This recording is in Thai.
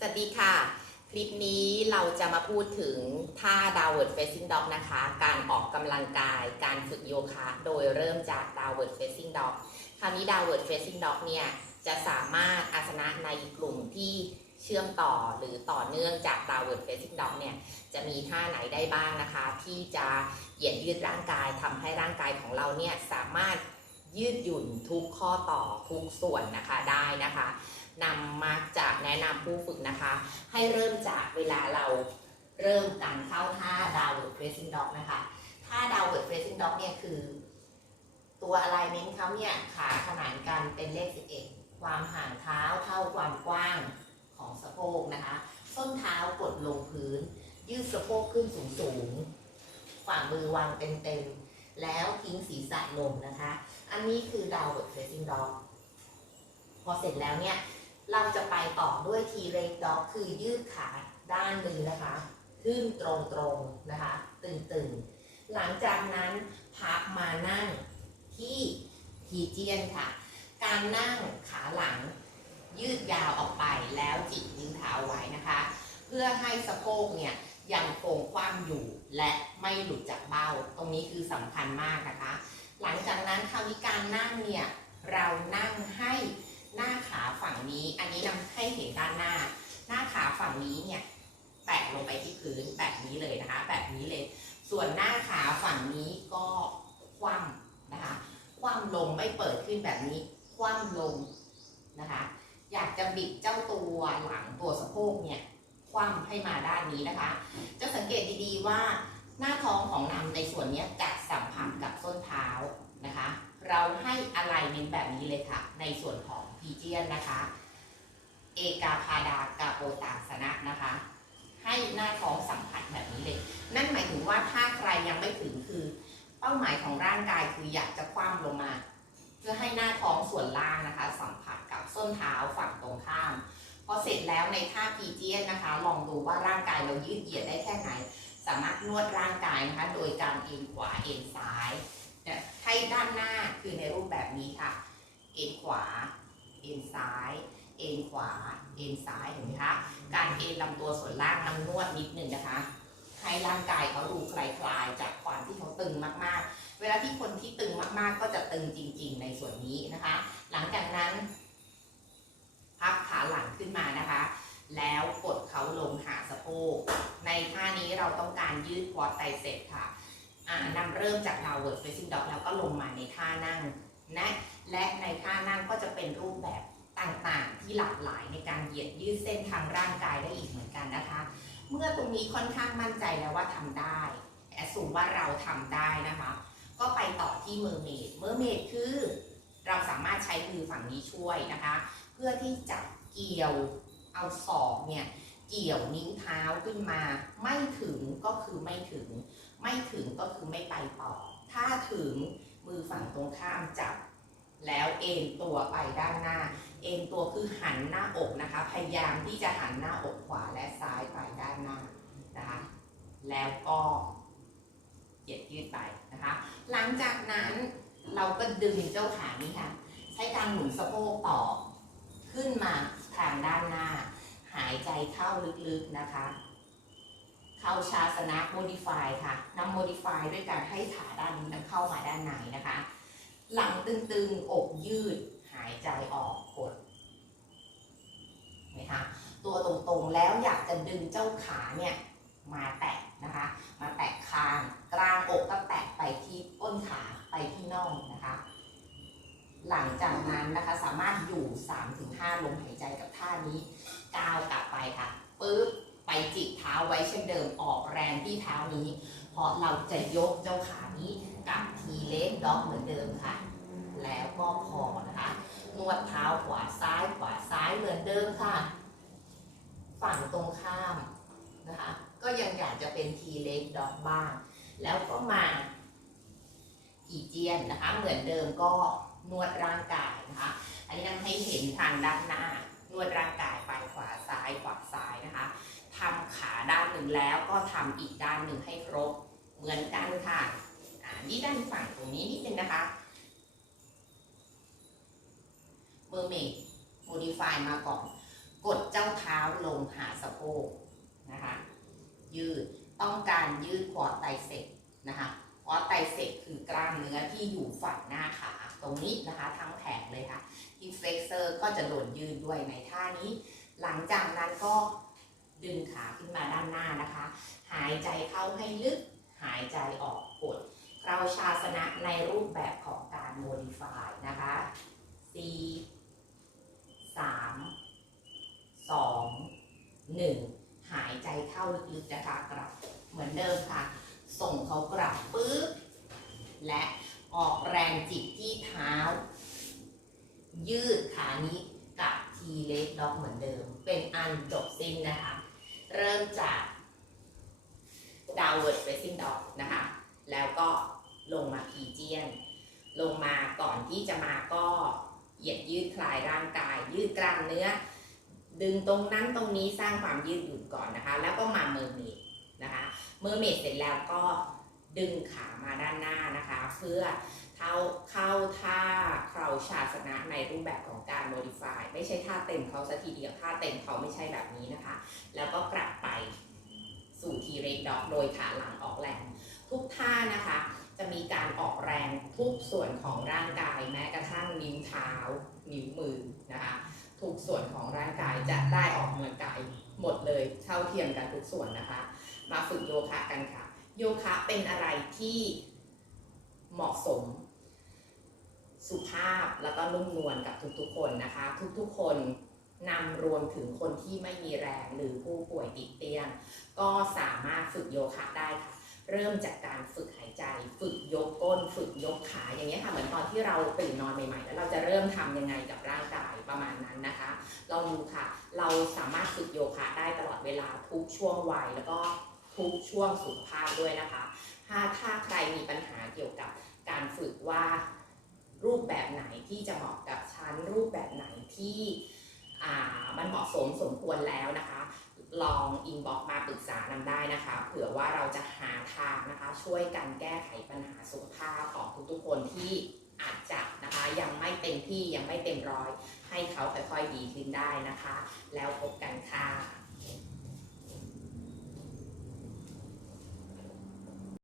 สวัสดีค่ะ คลิปนี้เราจะมาพูดถึงท่า downward facing dog นะคะ การออกกำลังกาย การฝึกโยคะ โดยเริ่มจาก downward facing dog คราวนี้ downward facing dog เนี่ย จะสามารถอาสนะในกลุ่มที่เชื่อมต่อหรือต่อเนื่องจาก downward facing dog เนี่ย จะมีท่าไหนได้บ้างนะคะ ที่จะเหยียดยืดร่างกายทำให้ร่างกายของเราเนี่ยสามารถยืดหยุ่นทุกข้อต่อทุกส่วนนะคะได้นะคะนำ แนะนำผู้ฝึกนะคะ ให้เริ่มจากเวลาเราเริ่มการเข้าท่า downward facing dog นะคะท่า downward facing dog เนี่ยคือ ตัว alignment เขาเนี่ยขาขนานกันเป็นเลข 11 ความห่างเท้าเท่าความกว้างของสะโพกนะคะส้นเท้ากดลงพื้น ยืดสะโพกขึ้นสูงสูงฝ่ามือวางเต็มๆแล้วทิ้งศีรษะลงนะคะ อันนี้คือ downward facing dog พอเสร็จแล้วเนี่ย เราจะไปต่อด้วย T leg dog คือยืดขาด้านหนึ่งนะคะขึ้นตรงๆนะคะ ตึงๆ หลังจากนั้นพักมานั่งที่ทีเจียนค่ะ การนั่งขาหลังยืดยาวออกไปแล้วจิกนิ้วเท้าไว้นะคะ เพื่อให้สะโพกเนี่ยยังคงคว่ำอยู่และไม่หลุดจากเบ้า ตรงนี้คือสำคัญมากนะคะ หลังจากนั้นคราวนี้การนั่งเนี่ยเรานั่งให้ หน้าขาฝั่งนี้ อันนี้นำให้เห็นด้านหน้า หน้าขาฝั่งนี้เนี่ยแตะลงไปที่พื้นแบบนี้เลยนะคะ แบบนี้เลย ส่วนหน้าขาฝั่งนี้ก็คว่ำนะคะ คว่ำลงไม่เปิดขึ้นแบบนี้ คว่ำลงนะคะ อยากจะบิดเจ้าตัวหลังตัวสะโพกเนี่ยคว่ำให้มาด้านนี้นะคะ จะสังเกตดีๆว่าหน้าท้องของนำในส่วนนี้จะสัมผัสกับส้นเท้านะคะ เราให้อะไรเน้นแบบนี้เลยค่ะ ในส่วนของพีเจียนนะคะ เอกาพาดากาโปตาสนะนะคะ ให้หน้าท้องสัมผัสแบบนี้เลย นั่นหมายถึงว่าถ้าใครยังไม่ถึงคือ เป้าหมายของร่างกายคืออยากจะคว่ำลงมา เพื่อให้หน้าท้องส่วนล่างนะคะ สัมผัสกับส้นเท้าฝั่งตรงข้ามพอเสร็จแล้วในท่าพีเจียนนะคะ ลองดูว่าร่างกายเรายืดเหยียดได้แค่ไหน สามารถนวดร่างกายนะคะ โดยการเอ็นขวาเอ็นซ้ายเนี่ยให้ด้านหน้า แบบนี้ค่ะ เอ็นขวา เอ็นซ้าย เอ็นขวา เอ็นซ้ายเห็นไหมคะ การเอ็นลำตัวส่วนล่างนำนวดนิดหนึ่งนะคะ ให้ร่างกายเขาดูคลายๆจากความที่เขาตึงมากๆ เวลาที่คนที่ตึงมากๆ ก็จะตึงจริง ๆ ในส่วนนี้นะคะ หลังจากนั้น พับขาหลังขึ้นมานะคะ แล้วกดเขาลงหาสะโพก ในท่านี้เราต้องการยืดควอดไตเสพค่ะนำเริ่มจาก downward facing dog แล้วก็ลงมาในท่านั่ง นะและในท่านั่งก็จะเป็นรูปแบบต่างๆ ที่หลากหลายในการเหยียดยืดเส้นทางร่างกายได้อีกเหมือนกันนะคะ เมื่อตรงนี้ค่อนข้างมั่นใจแล้วว่าทำได้แอสซูมว่าเราทำได้นะคะ ก็ไปต่อที่เมอร์เมดเมอร์เมดคือเราสามารถใช้มือฝั่งนี้ช่วยนะคะ เพื่อที่จะเกี่ยวเอาศอกเนี่ยเกี่ยวนิ้วเท้าขึ้นมา ไม่ถึงก็คือไม่ถึง ไม่ถึงก็คือไม่ไปต่อ ถ้าถึง มือฝั่งตรงข้ามจับ แล้วเอ็นตัวไปด้านหน้า เอ็นตัวคือหันหน้าอกนะคะ พยายามที่จะหันหน้าอกขวาและซ้ายไปด้านหน้านะคะแล้วก็เหยียดยืดไปนะคะ หลังจากนั้นเราก็ดึงเจ้าขานี้ค่ะ ใช้การหมุนสะโพกต่อ ขึ้นมาทางด้านหน้า หายใจเข้าลึกๆนะคะ เข้าชาสนะ modify ค่ะนำ modify ด้วยการให้ขาด้านนี้นำเข้ามาด้านในนะคะ หลังตึงๆ อกยืด หายใจออกกดเห็นไหมคะตัวตรงๆแล้วอยากจะดึงเจ้าขาเนี่ยมาแตะนะคะ มาแตะคางกลางอกก็แตะไปที่ต้นขาไปที่น่องนะคะ หลังจากนั้นนะคะสามารถอยู่ 3-5ลมหายใจกับท่านี้ก้าวกลับไปค่ะปึ๊บ ท้าไว้เช่นเดิมออกแรงที่เท้านี้ เพราะเราจะยกเจ้าขานี้กับทีเล็กด็อกเหมือนเดิมค่ะ แล้วก็พอนะคะนวดเท้าขวาซ้ายขวาซ้ายเหมือนเดิมค่ะ ฝั่งตรงข้ามนะคะ ก็ยังอยากจะเป็นทีเล็กด็อกบ้าง แล้วก็มาอีเจียนนะคะ เหมือนเดิมก็นวดร่างกายนะคะ อันนี้นำให้เห็นทางด้านหน้านวดร่างกายไปขวาซ้ายขวาซ้ายนะคะ ทำขาด้านหนึ่งแล้วก็ทำอีกด้านหนึ่งให้ครบเหมือนกันค่ะนี่ด้านฝั่งตรงนี้นิดนึงนะคะเมอร์เมดโมดิฟายมาก่อน กดเจ้าเท้าลงหาสะโพกนะคะ ยืด ต้องการยืดควอไตเสพนะคะควอไตเสพคือกล้ามเนื้อที่อยู่ฝั่งหน้าขาตรงนี้นะคะทั้งแผงเลยค่ะฮิปเฟกเซอร์ก็จะโดนยืดด้วยในท่านี้ หลังจากนั้นก็ ดึงขาขึ้นมาด้านหน้านะคะ หายใจเข้าให้ลึก หายใจออกกดเราชาสนะในรูปแบบของการโมดิฟายนะคะ4 3 2 1หายใจเข้าลึกๆนะคะกลับเหมือนเดิมค่ะ ส่งเขากลับปึ๊บและออกแรงจิตที่เท้า ยืดขานี้กับทีเล็กด็อกเหมือนเดิม เป็นอันจบสิ้นนะคะ เริ่มจาก downward facing dog นะคะ แล้วก็ลงมาพีเจียน ลงมาก่อนที่จะมาก็เหยียดยืดคลายร่างกาย ยืดกล้ามเนื้อ ดึงตรงนั้นตรงนี้สร้างความยืดหยุ่นก่อนนะคะ แล้วก็มาเมอร์เมดนะคะ เมอร์เมดเสร็จแล้วก็ดึงขามาด้านหน้านะคะ เพื่อ เข้าเข้าท่าเคราชาสนะในรูปแบบของการ modify ไม่ใช่ท่าเต็มเขาสัทีเดียวท่าเต็มเขาไม่ใช่แบบนี้นะคะ แล้วก็กลับไปสู่ทีเรกดอกโดยขาหลังออกแรง ทุกท่านะคะ จะมีการออกแรงทุกส่วนของร่างกายแม้กระทั่งนิ้วเท้า นิ้วมือนะคะทุกส่วนของร่างกายจะได้ออกกำลังกายหมดเลยเท่าเทียมกันทุกส่วนนะคะ มาฝึกโยคะกันค่ะ โยคะเป็นอะไรที่เหมาะสม สุภาพแล้วก็นุ่มนวลกับทุกๆคนนะคะ ทุกๆคนนำรวมถึงคนที่ไม่มีแรงหรือผู้ป่วยติดเตียง ก็สามารถฝึกโยคะได้ค่ะ เริ่มจากการฝึกหายใจ ฝึกยกก้น ฝึกยกขาอย่างเงี้ยค่ะเหมือนตอนที่เราตื่นนอนใหม่ๆ แล้วเราจะเริ่มทำยังไงกับร่างกายประมาณนั้นนะคะลองดูค่ะ เราสามารถฝึกโยคะได้ตลอดเวลาทุกช่วงวัยแล้วก็ทุกช่วงสุขภาพด้วยนะคะ ถ้าถ้าใครมีปัญหาเกี่ยวกับการฝึกว่า แบบไหนที่จะเหมาะกับฉันรูปแบบไหนที่มันเหมาะสมสมควรแล้วนะคะ ลองอินบ็อกมาปรึกษานำได้นะคะ เผื่อว่าเราจะหาทางนะคะ ช่วยกันแก้ไขปัญหาสุขภาพของทุกๆคนที่อาจจะนะคะยังไม่เต็มที่ยังไม่เต็มร้อย ให้เขาค่อยๆดีขึ้นได้นะคะ แล้วพบกันค่ะ